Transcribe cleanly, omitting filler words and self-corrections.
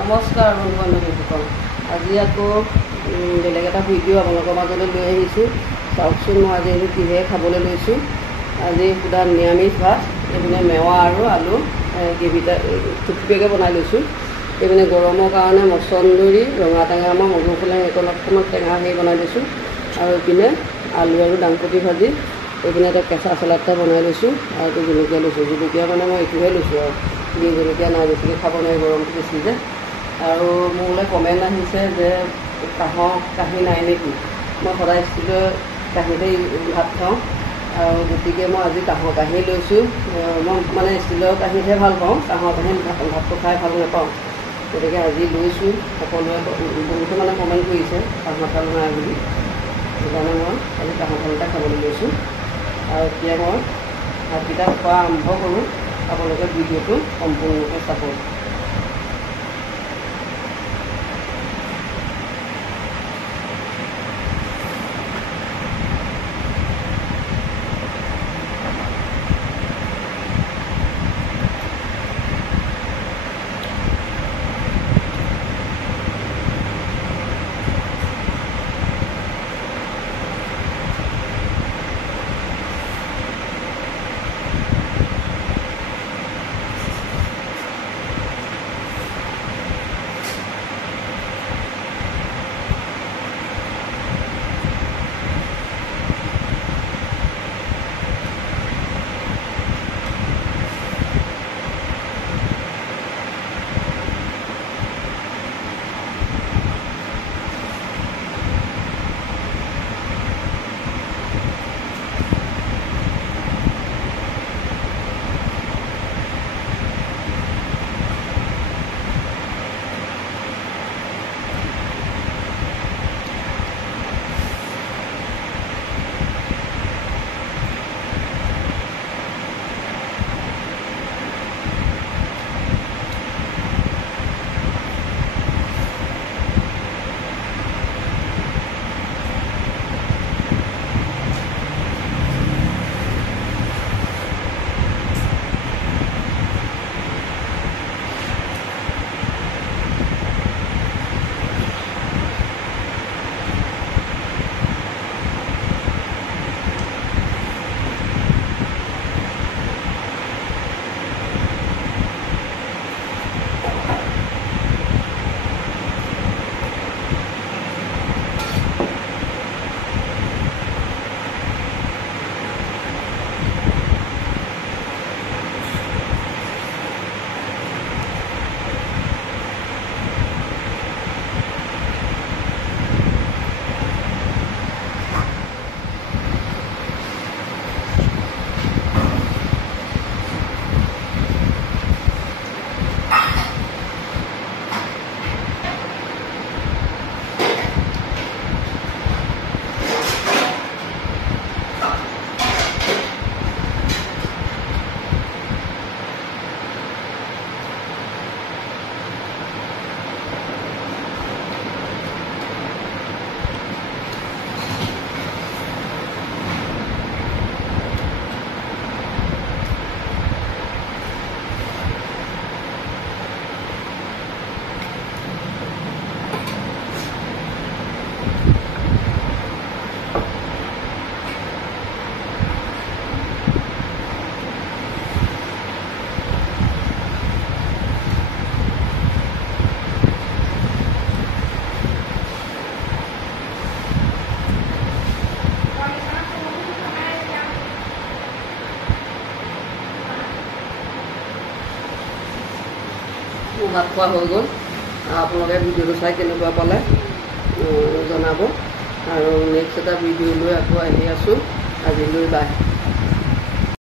নমস্কাৰ বন্ধু বান্ধৱীসকল। আজি আকৌ বেলেগ এটা ভিডিঅ' আপোনালোকৰ মাজলৈ লৈ আহিছোঁ। চাওকচোন মই আজি এইটো কিহেৰে খাবলৈ লৈছোঁ। আজি সুদা নিৰামিষ ভাত, এইপিনে মেৱা আৰু আলু গ্ৰেভিটা থুপথুপীয়াকৈ বনাই লৈছোঁ। এইপিনে গৰমৰ কাৰণে মচন্দৰী, ৰঙা টেঙা, মধুফুলে এইকণ অকণমান টেঙা হেৰি বনাই লৈছোঁ। আৰু এইপিনে আলু আৰু দাংবডি ভাজি, এইপিনে এটা কেঁচা চালাড এটা বনাই লৈছোঁ। আৰু এইটো জলকীয়া লৈছোঁ। জলকীয়া মানে মই এইটোহে লৈছোঁ আৰু বিন জলকীয়া নাই, বেছিকৈ খাব নোৱাৰি, গৰমটো বেছি যে। আৰু মোলৈ কমেণ্ট আহিছে যে কাঁহৰ কাঁহী নাই নেকি। মই সদায় ষ্টিলৰ কাঁহীতে ভাত খাওঁ, আৰু গতিকে মই আজি কাঁহৰ কাঁহী লৈছোঁ। মই মানে ষ্টিলৰ কাঁহীতহে ভাল পাওঁ, কাঁহৰ কাঁহীত ভাতটো খাই ভাল নাপাওঁ। গতিকে আজি লৈছোঁ। সকলোৱে বহুতো মানে কমেণ্ট কৰিছে কাঁহৰ থাল নাই বুলি, সেইকাৰণে মই আজি কাঁহৰ থালতে খাবলৈ লৈছোঁ। আৰু এতিয়া মই ভাতকেইটা খোৱা আৰম্ভ কৰোঁ। আপোনালোকে ভিডিঅ'টো সম্পূৰ্ণৰূপে চাব। ভাত খোৱা হৈ গ'ল। আপোনালোকে ভিডিঅ'টো চাই কেনেকুৱা পালে জনাব। আৰু নেক্সট এটা ভিডিঅ' লৈ আকৌ আহি আছোঁ। আজিলৈ বাই।